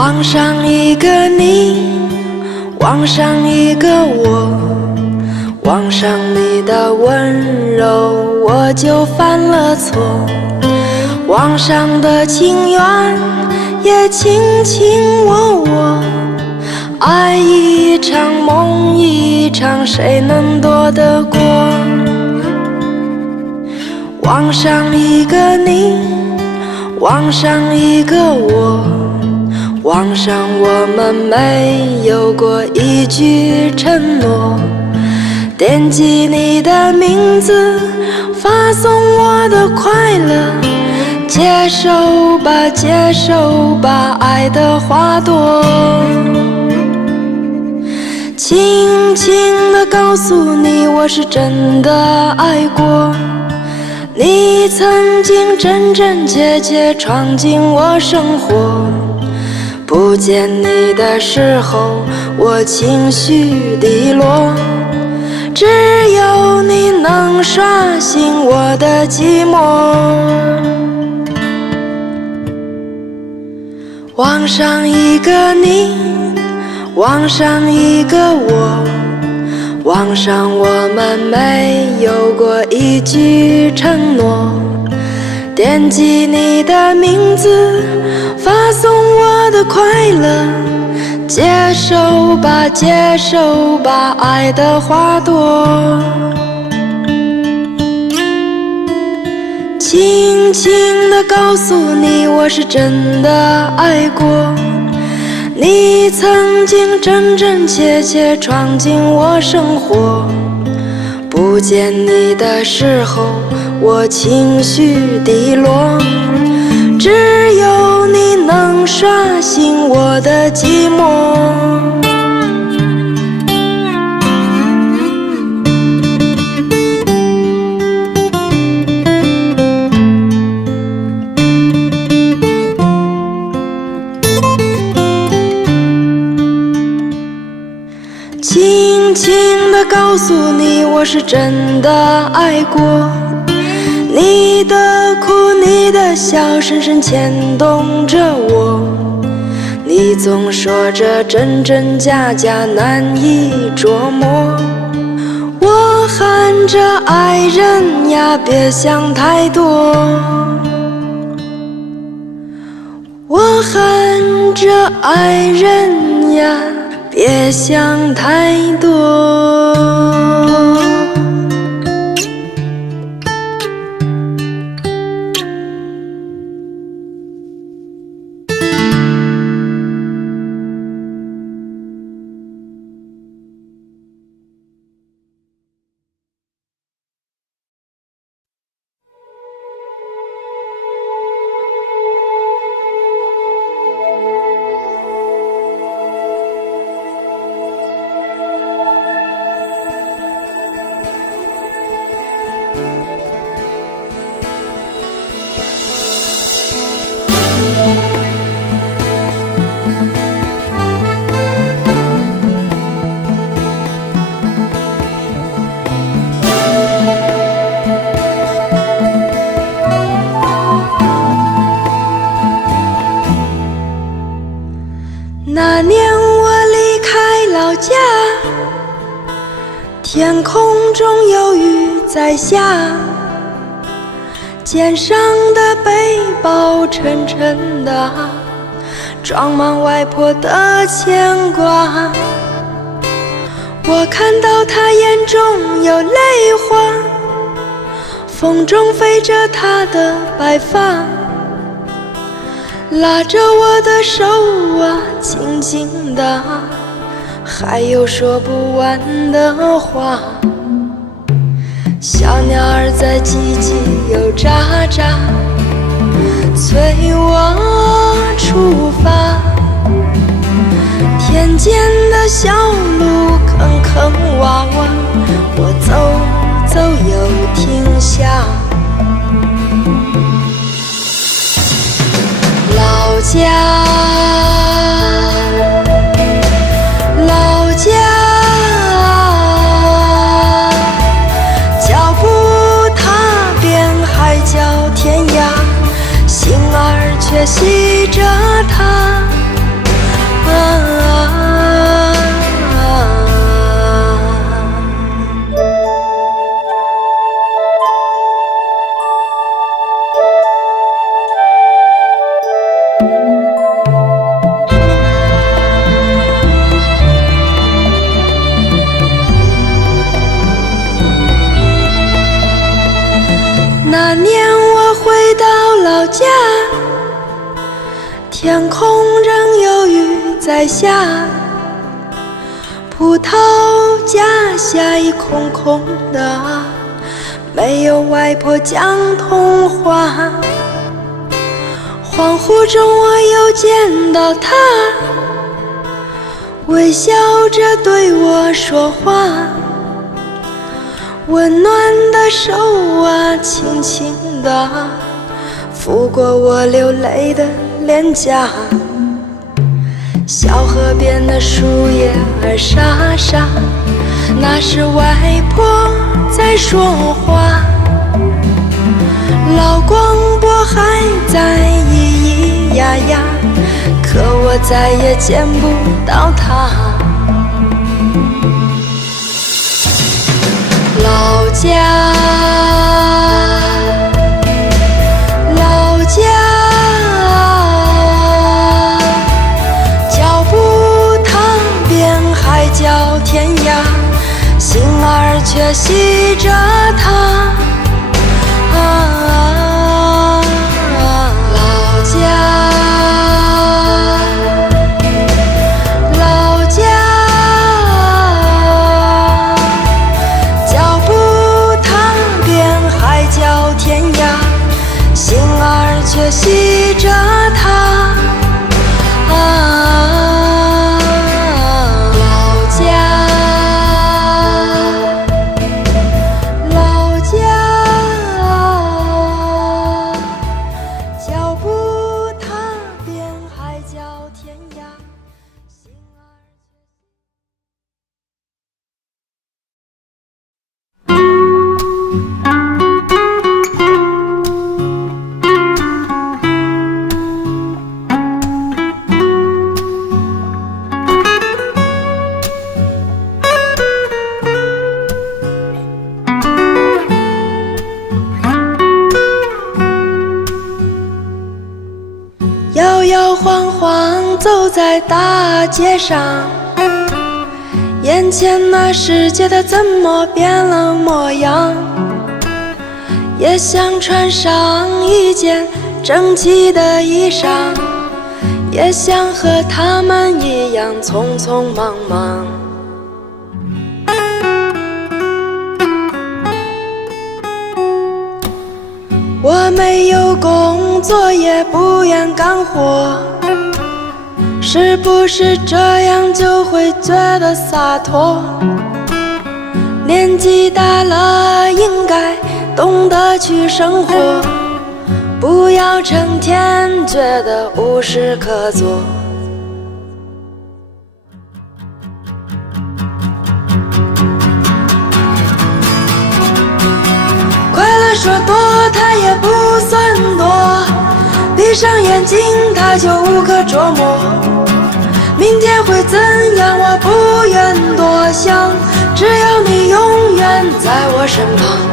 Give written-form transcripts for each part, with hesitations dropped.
望上一个你，望上一个我，望上你的温柔，我就犯了错。望上的情缘也卿卿我我，爱一场梦一场，谁能躲得过？望上一个你，望上一个我，望上我们没有过一句承诺。惦记你的名字，发送我的快乐，接受吧，接受吧，爱的花朵。轻轻地告诉你，我是真的爱过。你曾经真真切切闯进我生活，不见你的时候，我情绪低落。只有你能刷新我的寂寞。望上一个你，望上一个我，望上我们没有过一句承诺。惦记你的名字，发送我的快乐，接受吧，接受吧，爱的花朵。轻轻地告诉你，我是真的爱过。你曾经真真切切闯进我生活，不见你的时候，我情绪低落。只有你能刷新我的寂寞。轻轻地告诉你，我是真的爱过。你的哭，你的笑，深深牵动着我。你总说着真真假假，难以捉摸。我喊着爱人呀，别想太多。我喊着爱人呀，别想太多。那年我离开老家，天空中有雨在下，肩上的背包沉沉的，装满外婆的牵挂。我看到她眼中有泪花，风中飞着她的白发，拉着我的手啊，轻轻的，还有说不完的话。小鸟儿在叽叽又喳喳，催我出发。田间的小路坑坑洼洼，我走走又停下。老家，老家，脚步踏遍海角天涯，心儿却系着它。那年我回到老家，天空仍有雨在下，葡萄架下已空空的，没有外婆讲童话。恍惚中我又见到她，微笑着对我说话，温暖的手啊，轻轻地抚过我流泪的脸颊。小河边的树叶儿沙沙，那是外婆在说话。老广播还在咿咿呀呀，可我再也见不到她。老家，老家，脚步踏遍海角天涯，心儿却系着她。老家，老家，脚步踏遍海角天涯，心儿却系着她。老家，老家，脚步踏遍海角天涯，心儿摇摇晃晃走在大街上，眼前那世界它怎么变了模样？也想穿上一件整齐的衣裳，也想和他们一样匆匆忙忙。我没有工作，也不愿干活，是不是这样就会觉得洒脱？年纪大了，应该懂得去生活，不要成天觉得无事可做。说多它也不算多，闭上眼睛它就无可捉摸。明天会怎样我不愿多想，只要你永远在我身旁。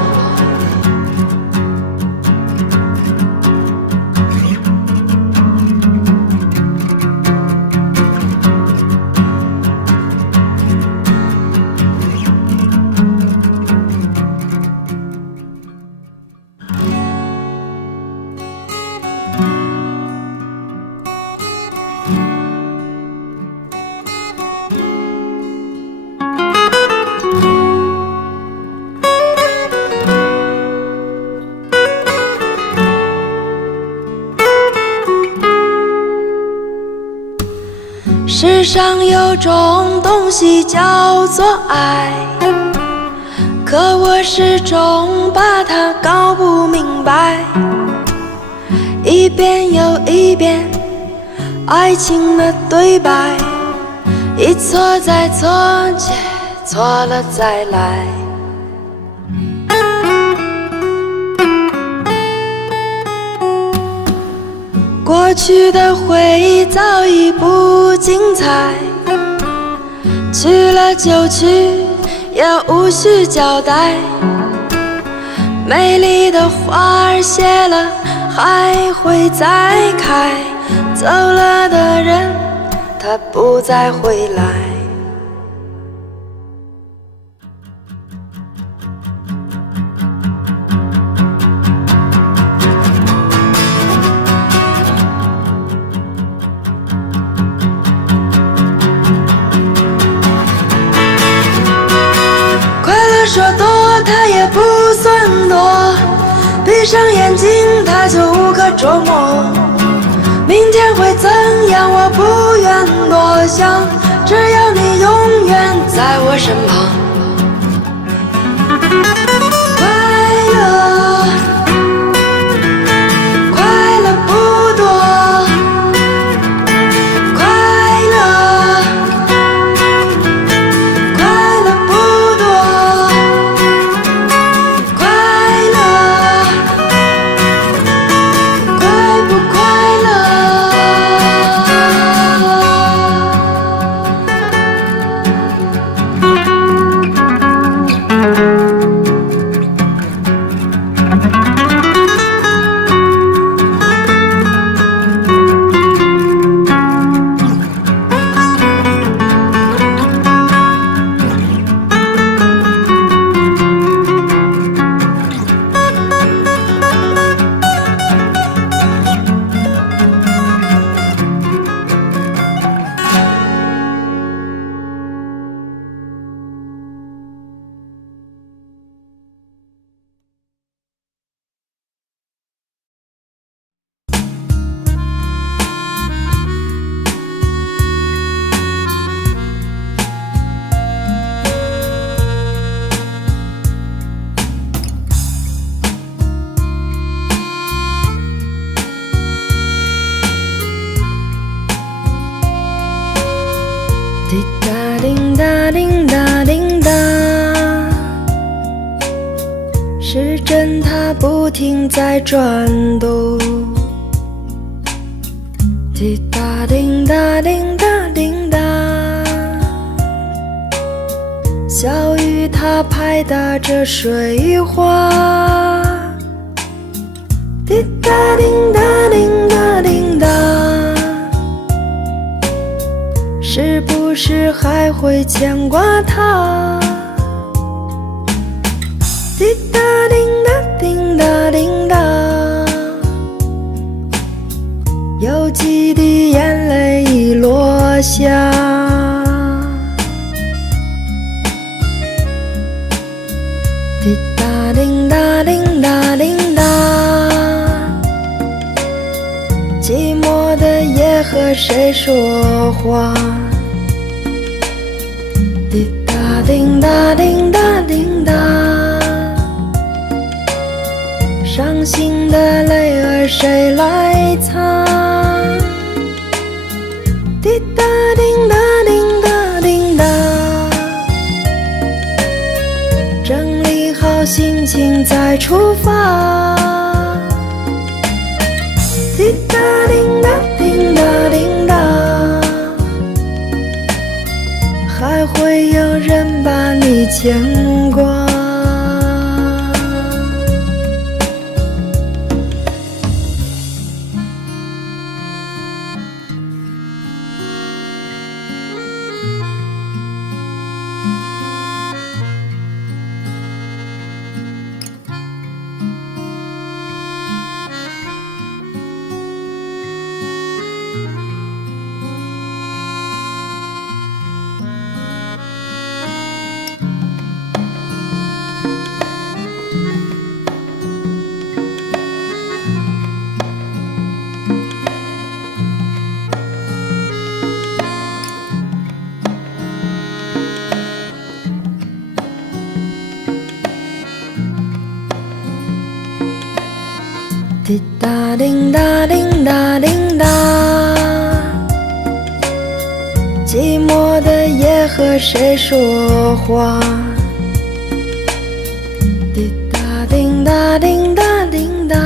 世上有种东西叫做爱，可我始终把它搞不明白。一遍又一遍爱情的对白，一错再错，却错了再来。过去的回忆早已不精彩，去了就去，也无需交代。美丽的花儿谢了还会再开，走了的人他不再回来。上眼睛，它就无可捉摸。明天会怎样，我不愿多想，只要你永远在我身旁。快乐，快乐不多，快乐，快乐不多，快乐，快不快乐？滴答叮答叮答叮答，时针它不停在转动。滴答叮答叮答叮答，小雨它拍打着水花。滴答叮答叮答叮答，是不是还会牵挂他？滴答叮答叮答叮答，有几滴眼泪已落下。滴答叮答叮答叮答，寂寞的夜和谁说话？滴答叮答叮答叮答，伤心的泪儿谁来擦？滴答叮答叮答叮答，整理好心情再出发。滴答叮答叮答叮答，还会有人把你牵挂。滴答叮答叮答叮答，寂寞的夜和谁说话？滴答叮答叮答叮答，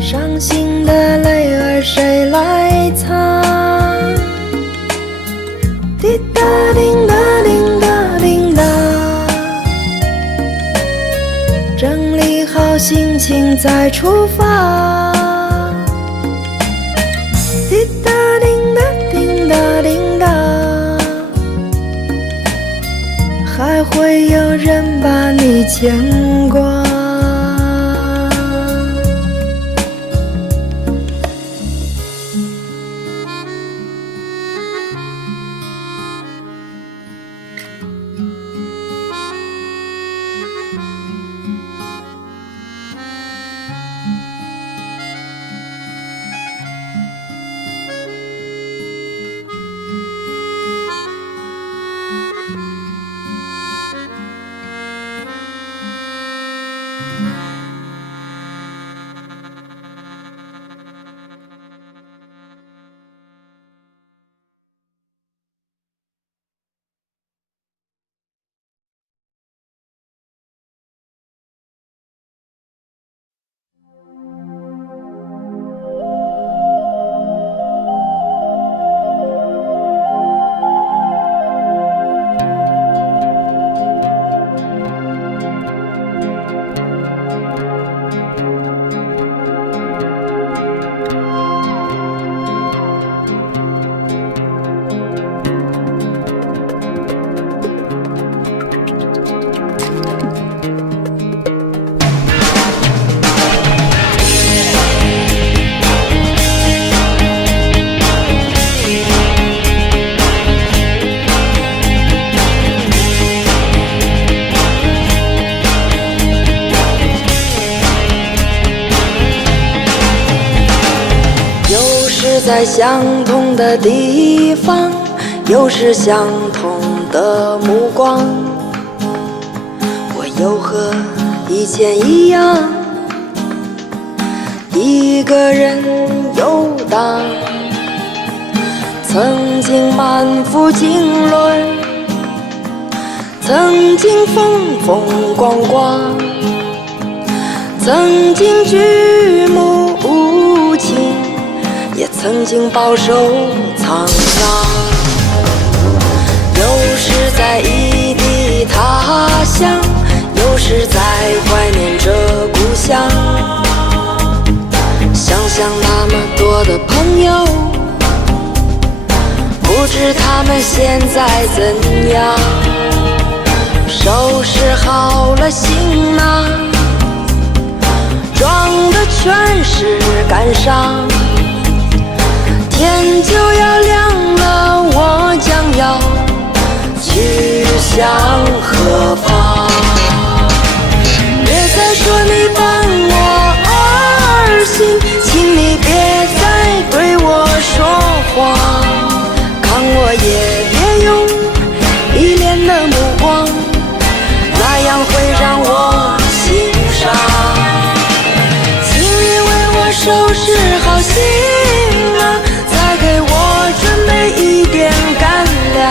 伤心的泪儿谁来擦？滴答叮答叮答叮答，整理好心情再出发。滴答叮答叮答叮答，还会有人把你牵挂。在相同的地方，又是相同的目光。我又和以前一样，一个人游荡。曾经满腹经纶，曾经风风光光，曾经举目无亲，也曾经饱受沧桑。有时在异地他乡，有时在怀念着故乡。想想那么多的朋友，不知他们现在怎样。收拾好了行囊，装的全是感伤。天就要亮了，我将要去向何方？别再说你伴我而行，请你别再对我说谎，看我也别用依恋的目光，那样会让我心伤。请你为我收拾好行囊，再给我准备一点干粮，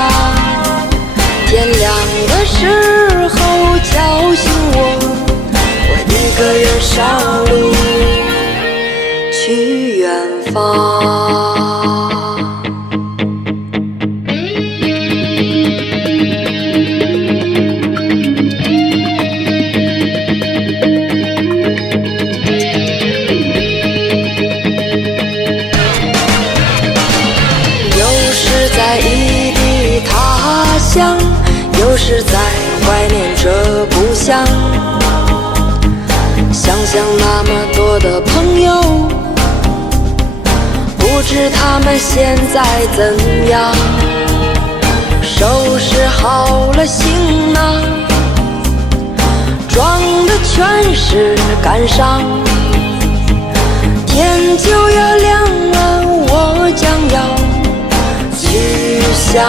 天亮的时候叫醒我，我一个人上路去远方。有时在怀念着故乡，想想那么多的朋友，不知他们现在怎样。收拾好了行囊，装的全是感伤。天就要亮了，我将要去向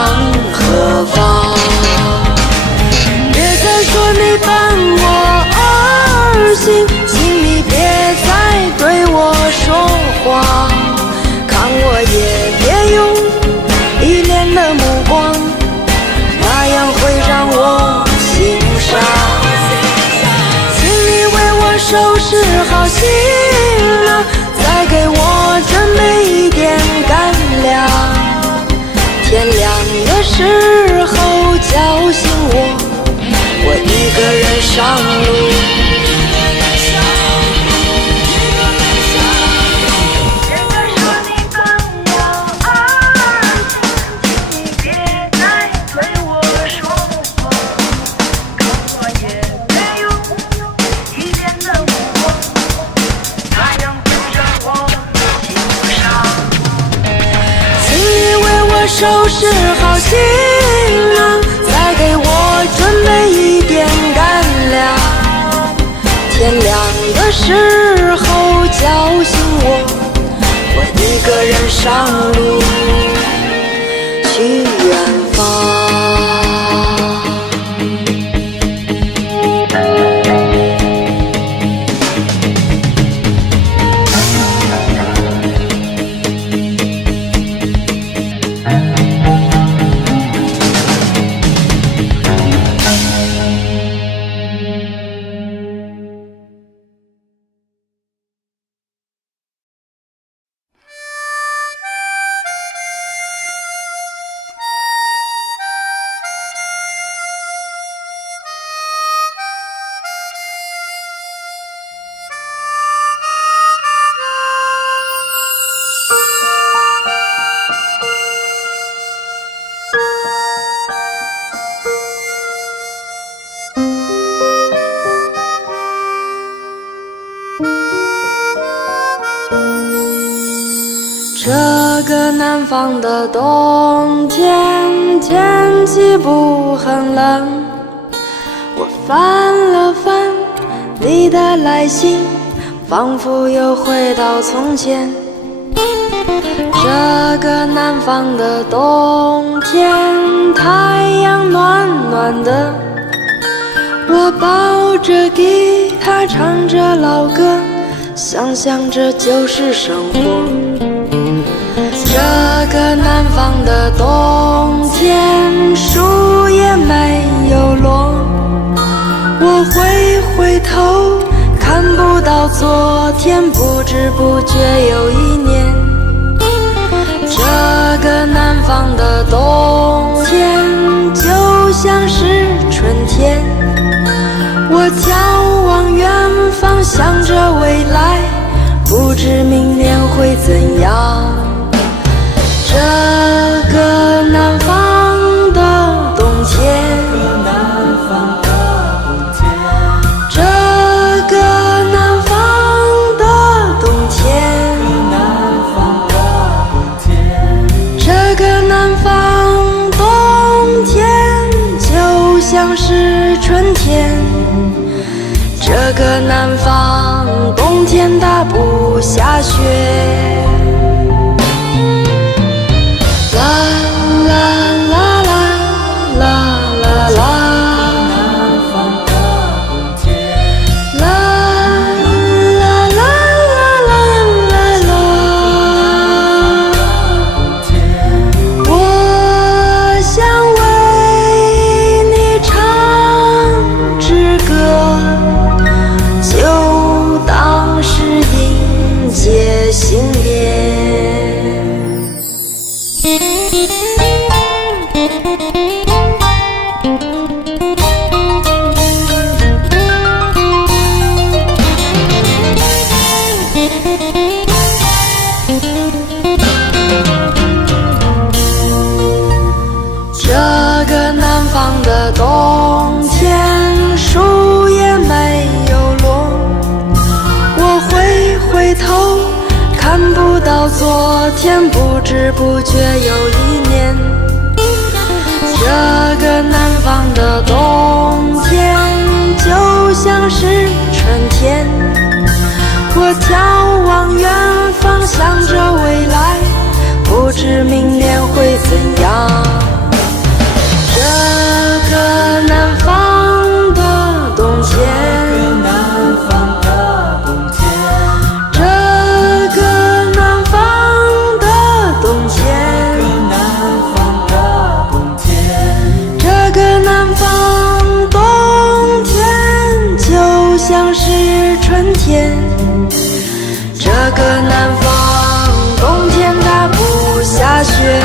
何方？说你伴我而行，请你别再对我说谎，看我也别用依恋的目光，那样会让我心伤。请你为我收拾好行囊，再给我准备一点干粮，天亮的时候叫醒我一个人上路。别再说你伴我而行，请你别再对我说谎，看我也没有依恋的目光，那样会让我心伤。请你为我收拾好行囊，再给我准备一点干粮，天亮的时候叫醒我一个人上路去远方。这个南方的冬天，天气不很冷。我翻了翻你的来信，仿佛又回到从前。这个南方的冬天，太阳暖暖的，我抱着吉他唱着老歌，想象着就是生活。这个南方的冬天，树也没有落，我回头看不到昨天，不知不觉有一年。这个南方的冬天就像是春天，我眺望远方，想着未来，不知明年会怎样。这个南方的冬天，这个南方的冬天，这个南方冬天就像是春天，这个南方冬天它不下雪。冬天树也没有落，我回头看不到昨天，不知不觉有一年。这个南方的冬天就像是春天，我眺望远方，想着未来，不知明年会怎样。这个南方的冬天，这个南方的冬天，这个南方冬天就像是春天，这个南方冬天它不下雪。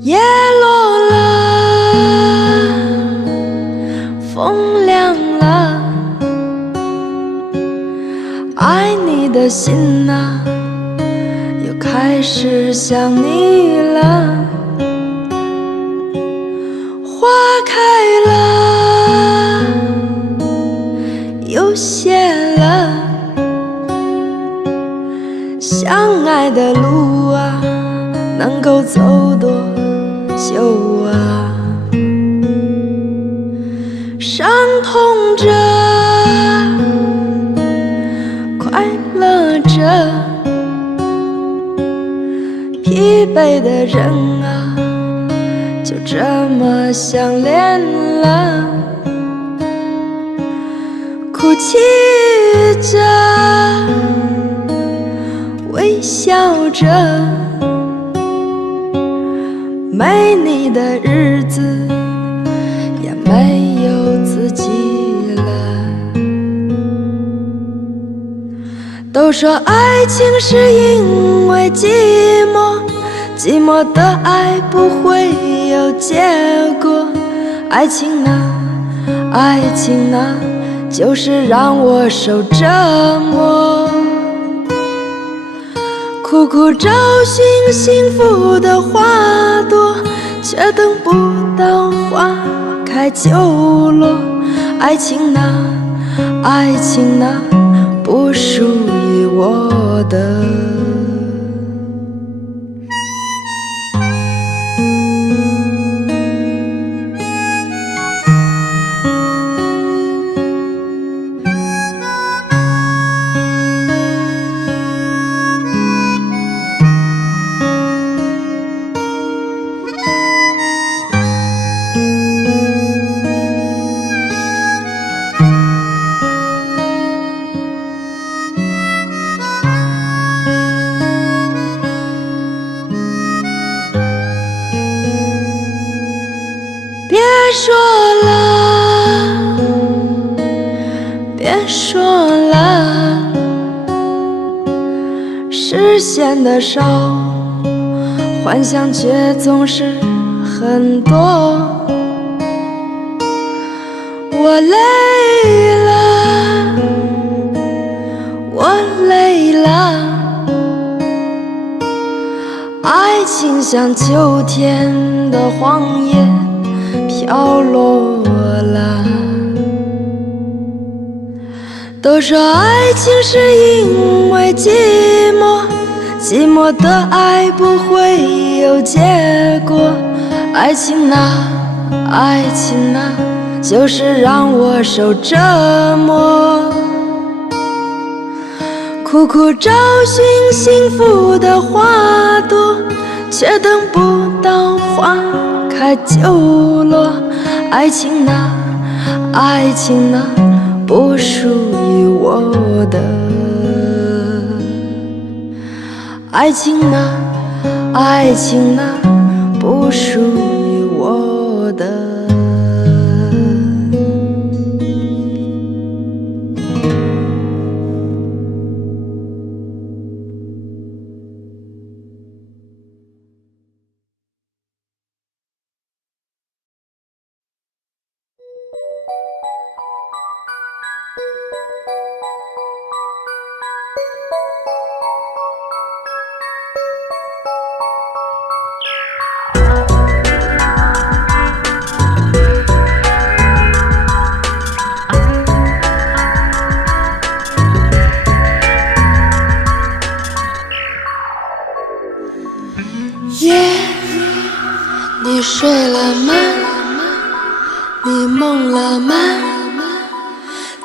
叶落了，风凉了，爱你的心啊，又开始想你了。花开了，袖啊，伤痛着，快乐着，疲惫的人啊，就这么相恋了，哭泣着，微笑着，没你的日子也没有自己了。都说爱情是因为寂寞，寂寞的爱不会有结果。爱情啊，爱情啊，就是让我受折磨。苦苦找寻幸福的花朵，却等不到花开就落。爱情啊，爱情啊，不属于我的。别说了，别说了，实现的少，幻想却总是很多。我累了，我累了，爱情像秋天的黄叶飘落了。都说爱情是因为寂寞，寂寞的爱不会有结果。爱情啊，爱情啊，就是让我受折磨。苦苦找寻幸福的花朵，却等不到花开就落。爱情啊，爱情啊，不属于我的。爱情啊，爱情啊，不属于我的。你睡了吗？你梦了吗？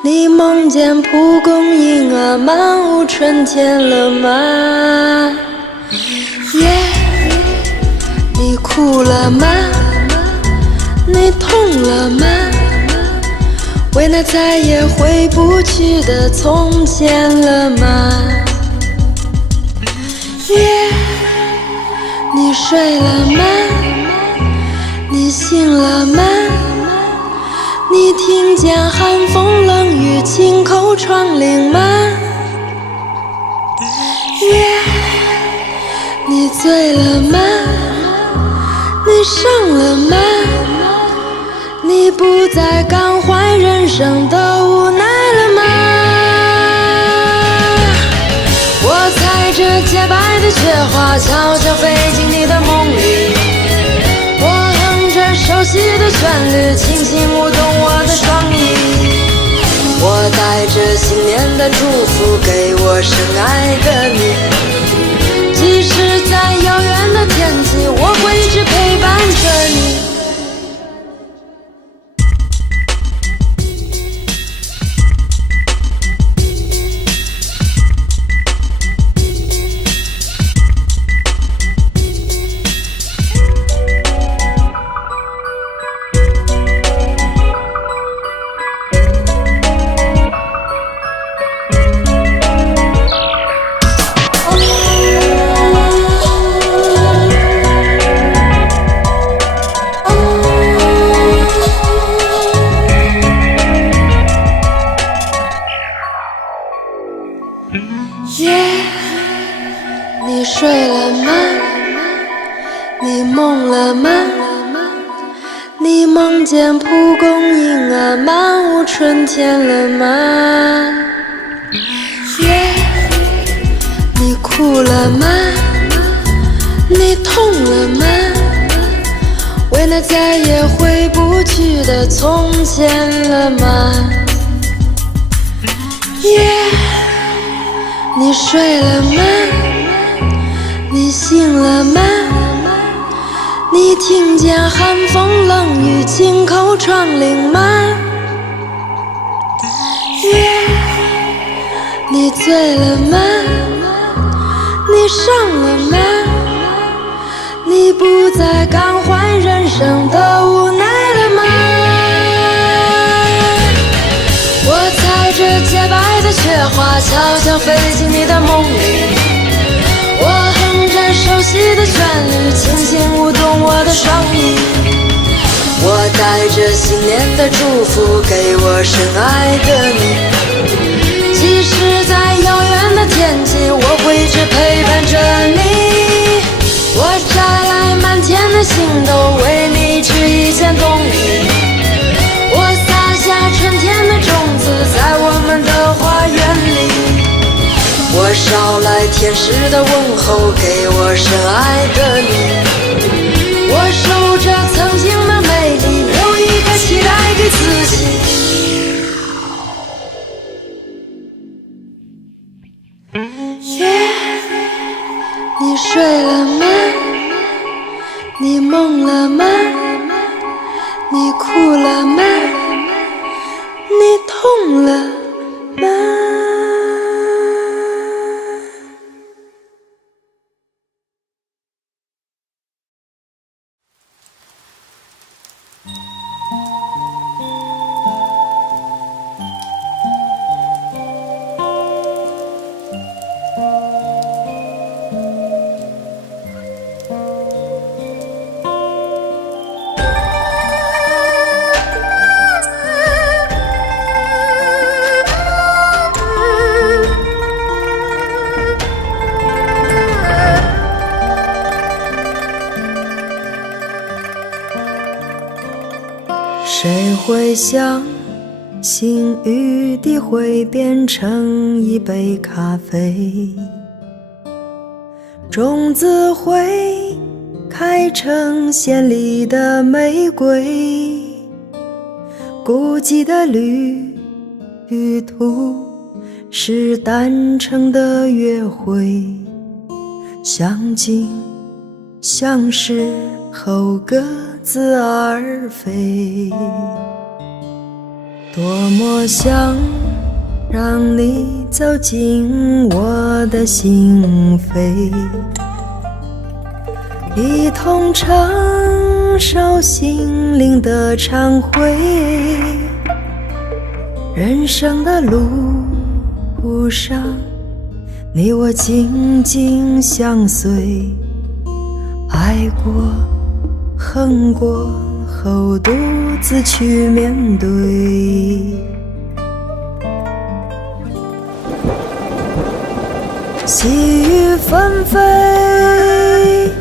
你梦见蒲公英啊，满屋春天了吗？你哭了吗？你痛了吗？为那再也回不去的从前了吗？你睡了吗？你醒了吗？你听见寒风冷雨轻叩窗棂吗？你醉了吗？你伤了吗？你不再感怀人生的无奈了吗？我踩着洁白的雪花，悄悄飞进你的梦里。我哼着熟悉的旋律，轻轻舞动我的双翼。我带着新年的祝福，给我深爱的你。即使在遥远的天际，我会一直梦了吗？你梦见蒲公英啊，满屋春天了吗？你哭了吗？你痛了吗？为那再也回不去的从前了吗？你睡了吗？你醒了吗？你听见寒风冷雨紧扣窗棂吗？你醉了吗？你伤了吗？你不再感怀人生的无奈了吗？我踩着洁白的雪花，悄悄飞进你的梦里。我哼着熟悉的旋律，轻轻舞动我的双翼。我带着新年的祝福，给我深爱的你。即使在遥远的天际，我会一直陪伴着你。我摘来满天的星斗，为你织一件冬衣。我撒下春天的种子，在我们的花园里。我捎来天使的问候，给我深爱的你。我守着曾经的美丽，留一个期待给自己。你睡了吗？你梦了吗？你哭了吗？你痛了吗？谁会相信雨滴会变成一杯咖啡，种子会开成鲜丽的玫瑰，孤寂的旅途是单程的约会，相敬相识后各自而飞。多么想让你走进我的心扉，一同承受心灵的忏悔。人生的路上，你我紧紧相随，爱过恨过后独自去面对。细雨纷飞，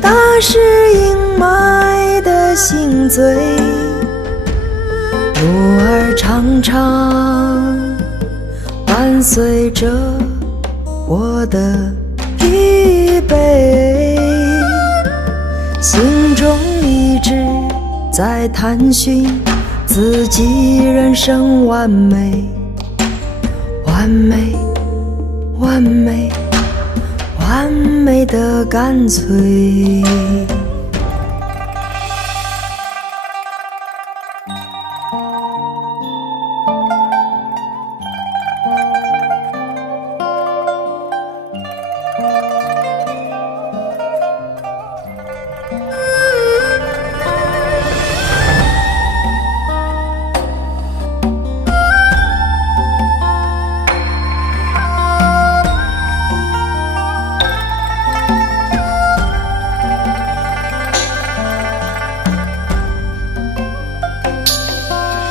打湿阴霾的心醉，路儿长长伴随着我的疲惫，心中一直在探寻自己人生完美，完美，完美，完美的干脆。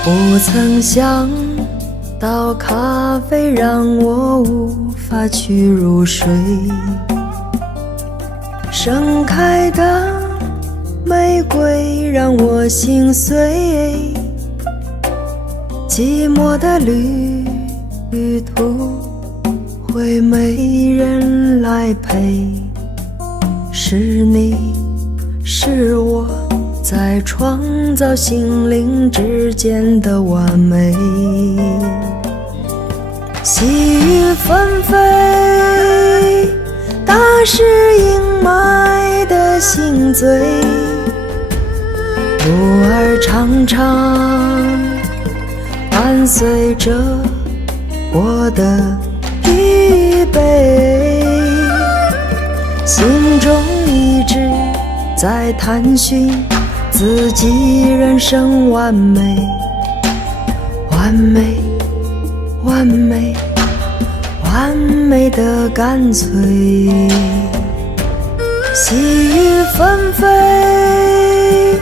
不曾想到咖啡让我无法去入睡，盛开的让我心碎，寂寞的旅途会没人来陪，是你是我在创造心灵之间的完美。细雨纷飞，打湿阴霾的心醉，路儿长长伴随着我的预备，心中一直在探寻自己人生完美，完美，完美，完美的干脆。细雨纷飞，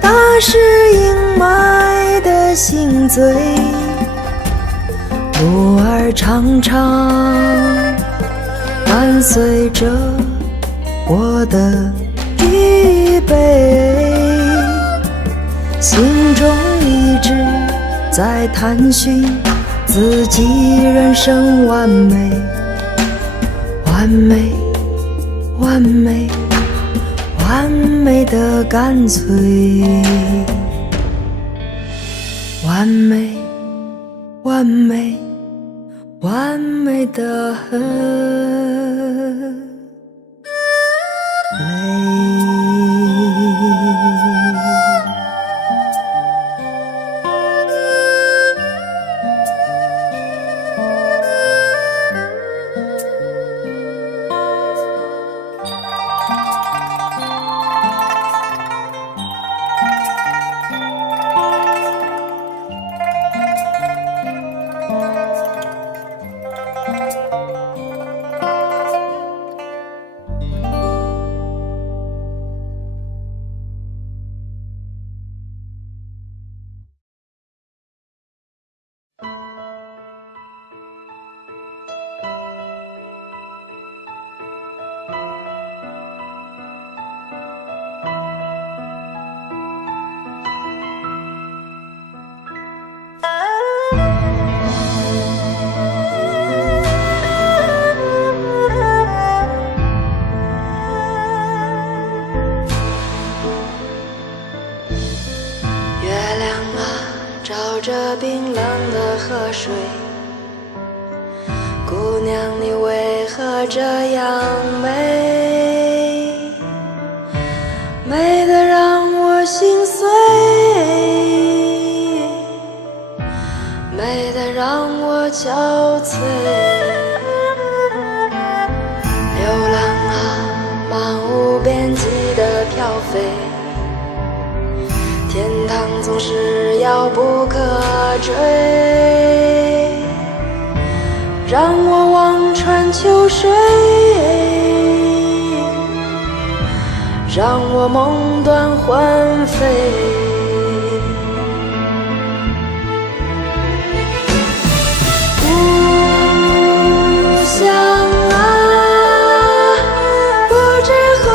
打湿阴霾的心醉，路儿长长伴随着我的预备，心中一直在探寻自己人生完美，完美，完美，完美的干脆，完美，完美，完美的照着冰冷的河水，姑娘你为何这样美？美得让我心碎，美得让我憔悴。流浪啊，漫无边际的飘飞，天堂总是遥不可追，让我望穿秋水，让我梦断魂飞。故乡啊，不知何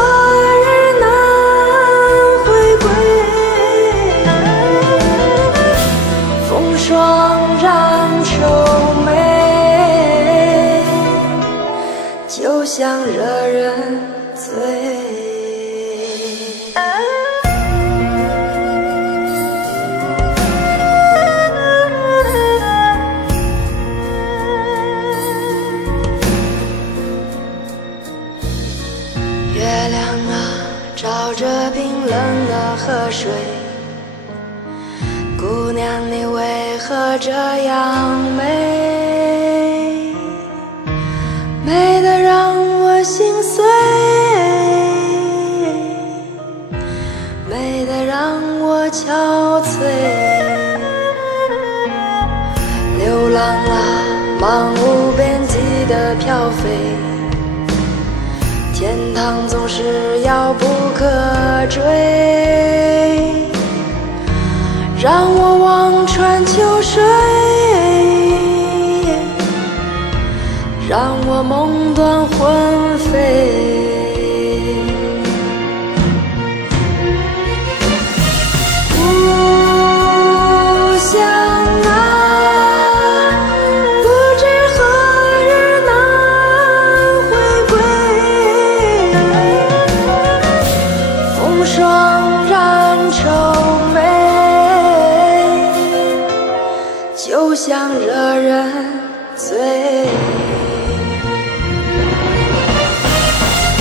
日能回归，风霜染秋梅，就像惹人醉。月亮啊，照着冰冷的河水，姑娘你为何这样美？美得让我心碎，美得让我憔悴。流浪啊，漫无边际的飘飞，天堂总是遥不可追，让我望穿秋水，让我梦断魂飞。愁眉，就像惹人醉。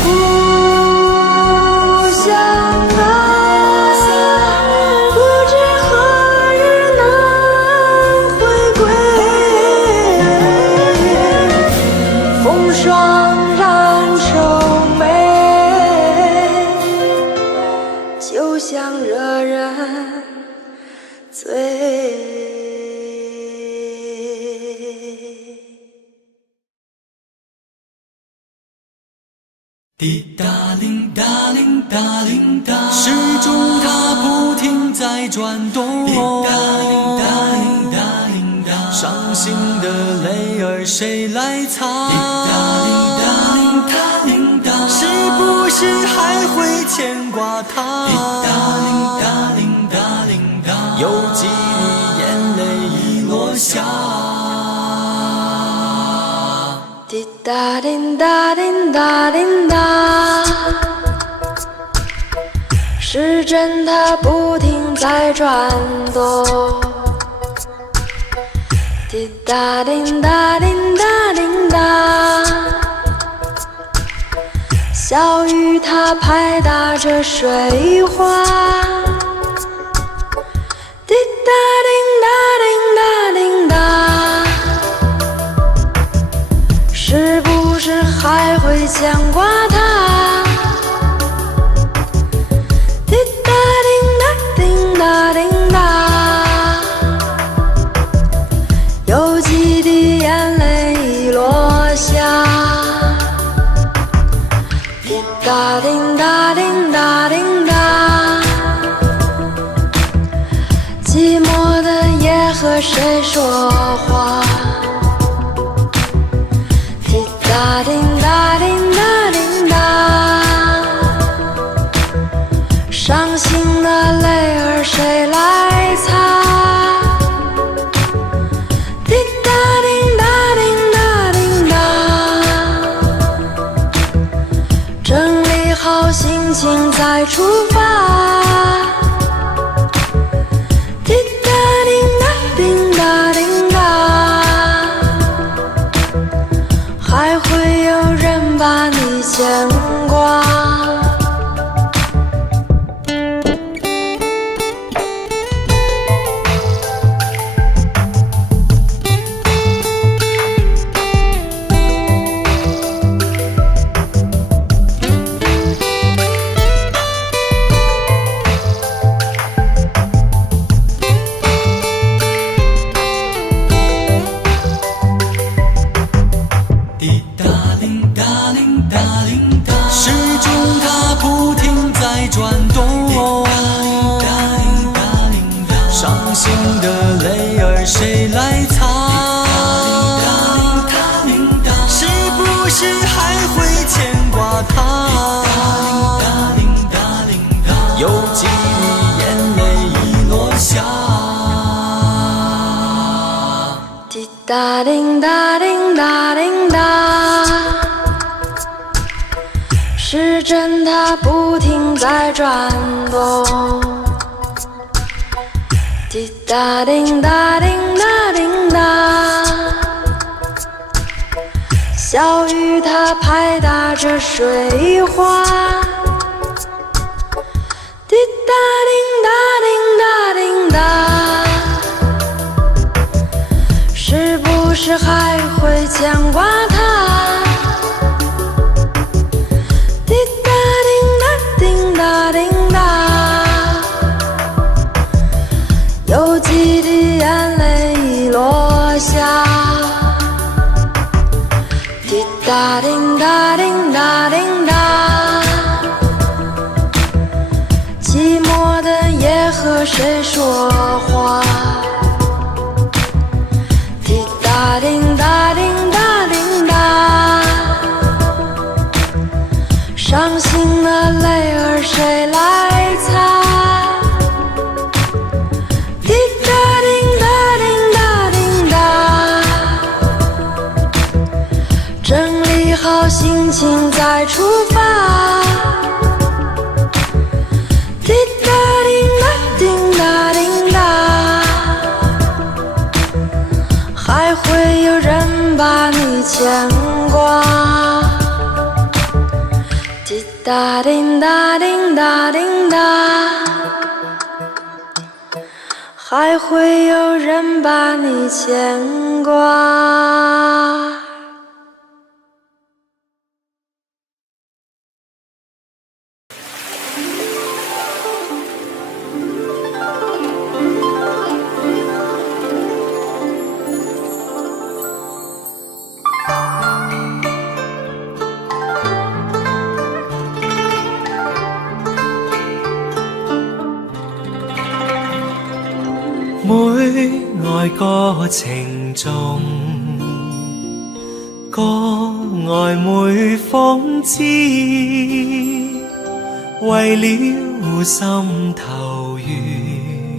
故乡啊，不知何日能回归。风霜染愁眉，就像惹人醉。滴答铃答铃答铃答，时钟它不停在转动。滴答铃答铃答铃答，伤心的泪儿谁来擦？滴答铃答铃答铃答，是不是还会牵挂他？滴答铃答铃答铃答，有几滴眼泪已落下。滴答叮答叮答叮答，时针它不停在转动。滴答叮答叮答叮答，小雨它拍打着水花。滴答叮答叮答叮答，是不是还会牵挂他？滴答叮答叮答叮答，有几滴眼泪已落下。滴答叮答叮答叮答，寂寞的夜和谁说话？滴答叮答叮答叮答，伤心的泪儿谁来擦？滴答叮答叮答叮答，整理好心情再出发。滴答叮答叮答叮答，还会有人把你牵挂。滴答铃答铃答铃答，时钟它不停在转动。滴答铃答铃答，伤心的泪儿谁来擦？滴答铃答，是不是还会牵挂他？滴答铃答，有几滴眼泪已落下。滴答叮答叮答叮答，时针它不停在转动。滴答叮答叮答叮答，小雨它拍打着水花。滴答叮答叮答叮答，是不是还会牵挂他？滴答叮答叮答叮答，有几滴眼泪已落下。滴答叮答叮答叮答，寂寞的夜和谁说话？滴答叮答叮答叮答，伤心的泪儿谁来擦？滴答叮答叮答叮答，整理好心情再出发。滴答叮答牵挂。滴答叮答叮答叮答，还会有人把你牵挂。每愛個情中，個愛每諷刺，為了心頭緣，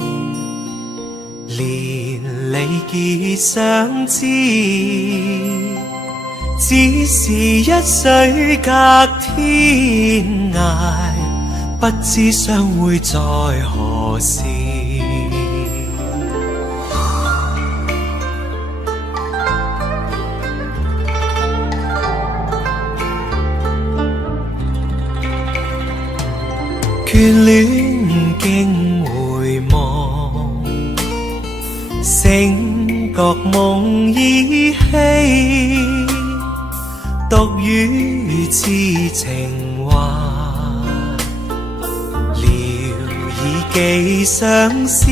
連理結相知，只是一水隔天涯，不知相會在何時。眷戀經回望，醒覺夢依稀，獨語痴情話，聊以寄相思，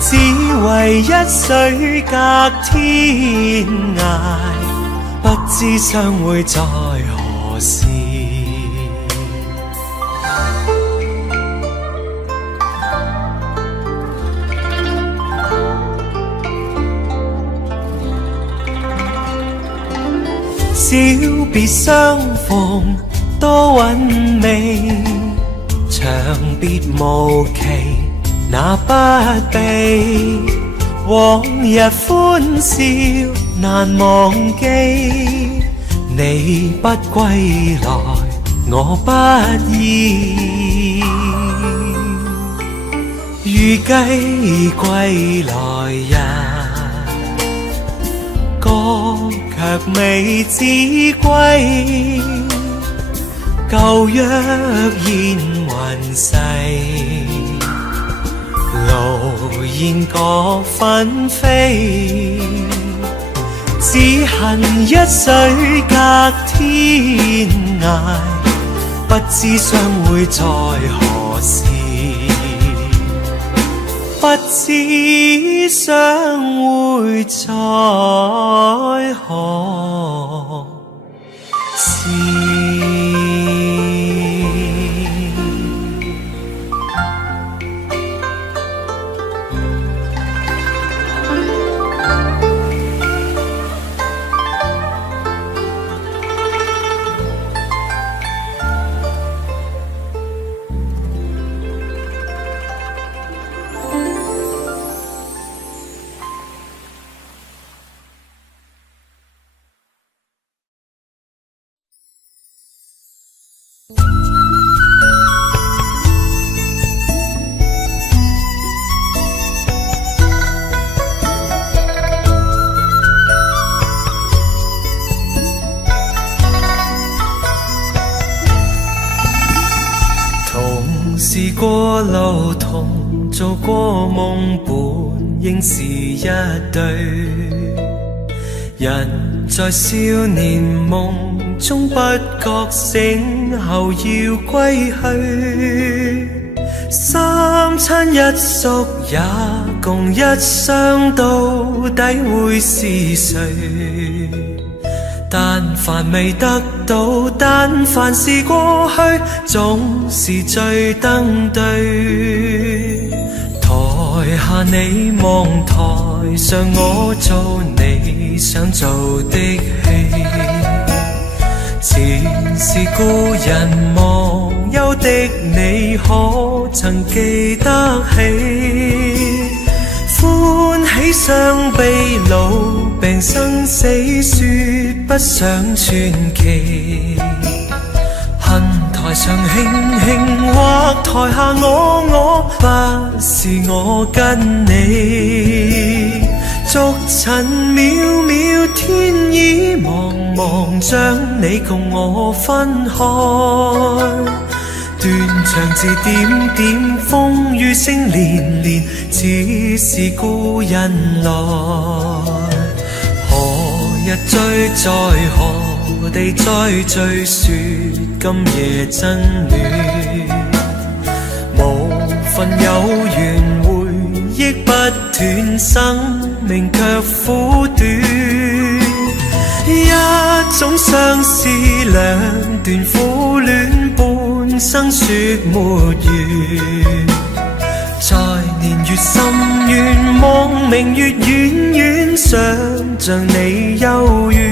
只為一水隔天涯，不知相會在何時。小別相逢多韻味，長別無期那不避，往日歡笑難忘記，你不歸來我不依，預計歸來日，卻未知歸，舊約現雲逝，路煙各紛飛，只恨一水隔天涯，不知相會在何時，不知相會在何時。試過路同做過夢，本應是一對。人在少年夢中不覺醒後要歸去，三餐一宿也共一雙，到底會是誰？但凡未得到，但凡是過去，總是最登對。台下你望，台上我做你想做的戲，前是故人忘憂的你，可曾記得起？歡喜傷悲老病生死，說不上傳奇。恨台上輕輕，或台下我，不是我跟你。逐尘渺渺，天已茫茫，將你共我分開。斷腸字點點，風雨聲連連，只是故人來。何日追，在何地再聚，說今夜真戀。無份有緣，回憶不斷，生命卻苦短。一種相思，兩段苦戀，半生說沒完。在年月深遠，望明月遠遠，想像你幽怨。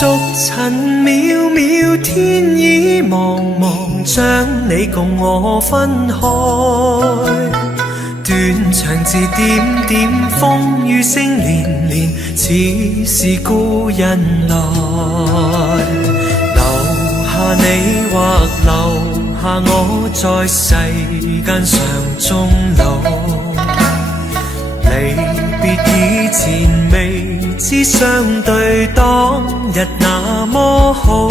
逐塵渺渺，天已茫茫，將你共我分開。斷腸字點點，風雨聲連連，似是故人來。留下你或留下我，在世間上終老。離別以前未知相對，當日那麼好。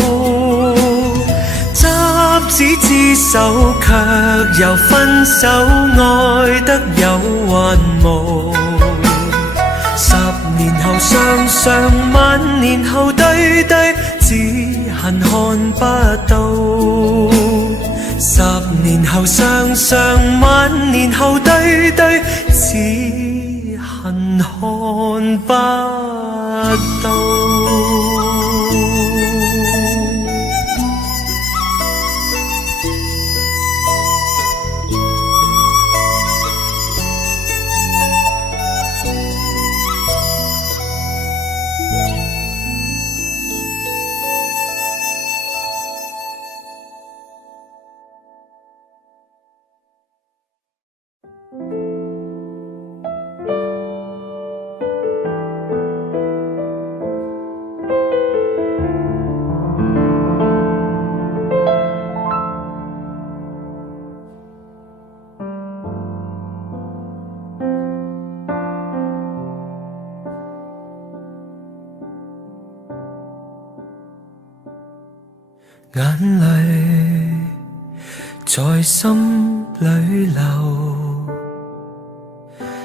執子之手，卻又分手，愛得有還無。10年後雙雙，萬年後對對，只恨看不到。10年後雙雙，萬年後對對，只恨看不到。眼淚在心裏流，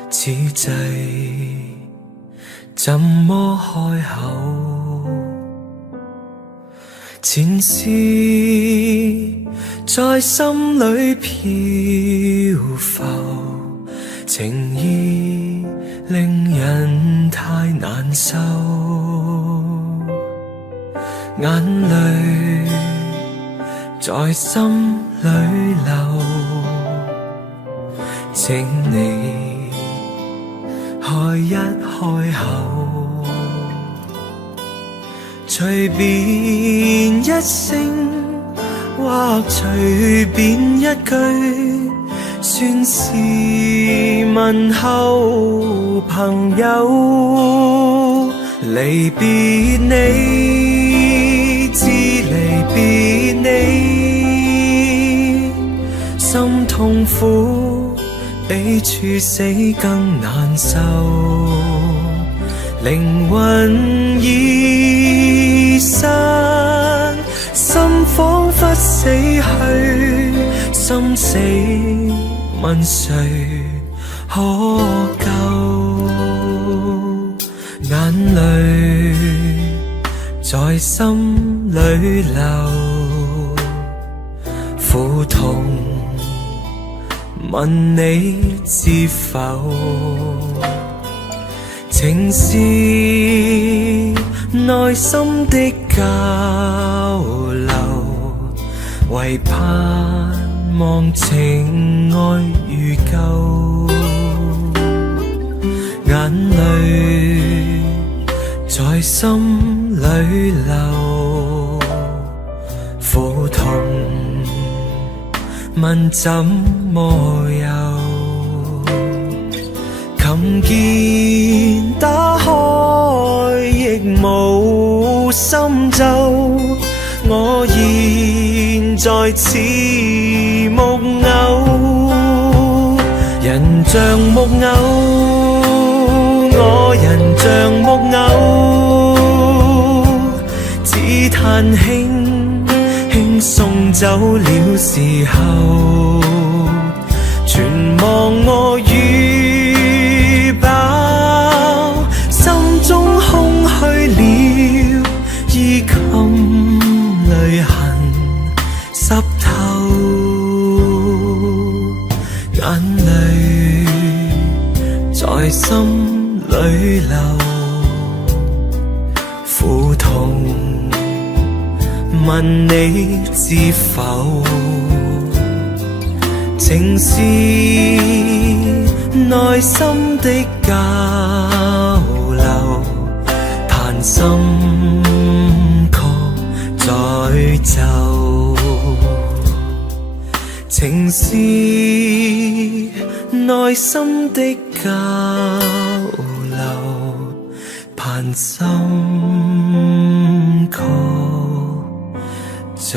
此際怎麼開口？前事在心裏漂浮，情意令人太難受。眼淚在心裏流，請你開一開口，隨便一聲或隨便一句，算是問候朋友。離別你，知離別你，心痛苦比處死更難受。靈魂已散，心彷彿死去，心死問誰可救？眼淚在心裏流，苦痛問你知否？情是內心的交流，唯盼望情爱如旧，眼泪在心里流，苦痛问怎么有？琴键打开亦无心奏，我现在似木偶，人像木偶，我人像木偶，只叹轻轻送走了时候，全忘我预饱，心中空虚了，衣襟泪痕湿透，眼泪在心里流，苦痛问你知否？情是内心的交流，叹心曲在奏。情是内心的交流，盼心曲在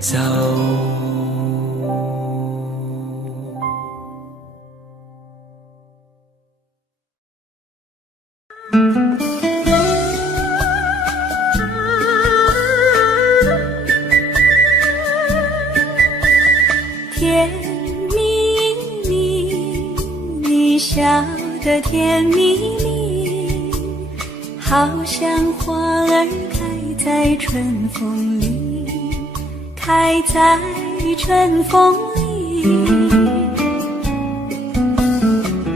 奏。甜蜜蜜，你笑得甜蜜蜜，好像花儿开在春风里，开在春风里。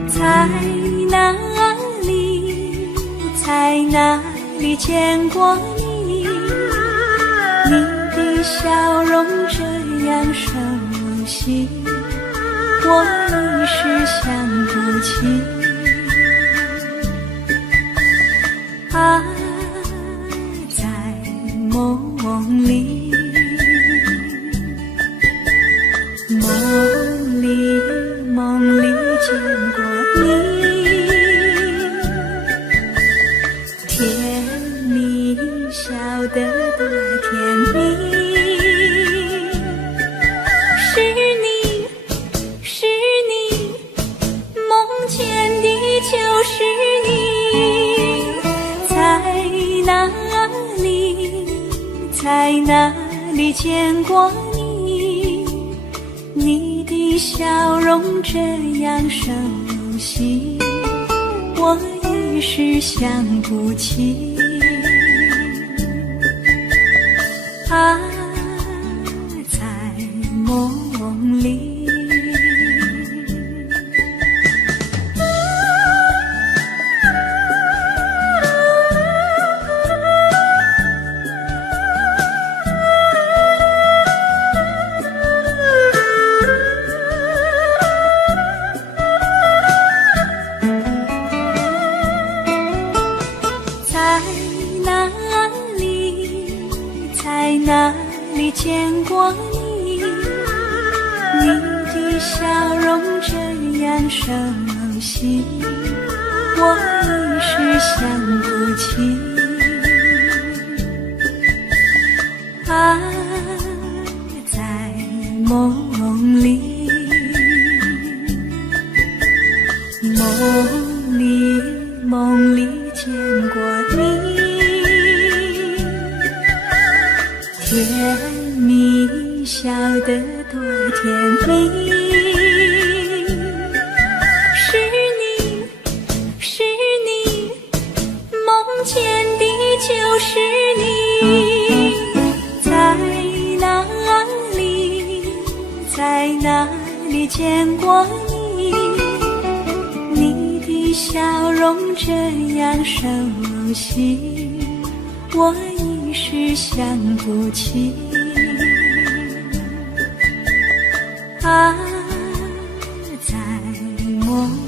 在哪里，在哪里见过你？你的笑容这样熟悉，我一时想不起。啊，在梦里，梦里见过你，甜蜜笑得多甜蜜。就是你，在哪里，在哪里见过你？你的笑容这样熟悉，我一时想不起。啊，在梦里。哪里见过你？你的笑容这样熟悉，我一时想不起。啊，在梦里，梦里见过你。甜蜜笑得多甜蜜，是你，梦见的就是你。在哪里，在哪里见过你？你的笑容这样熟悉，我一时想不起。他在梦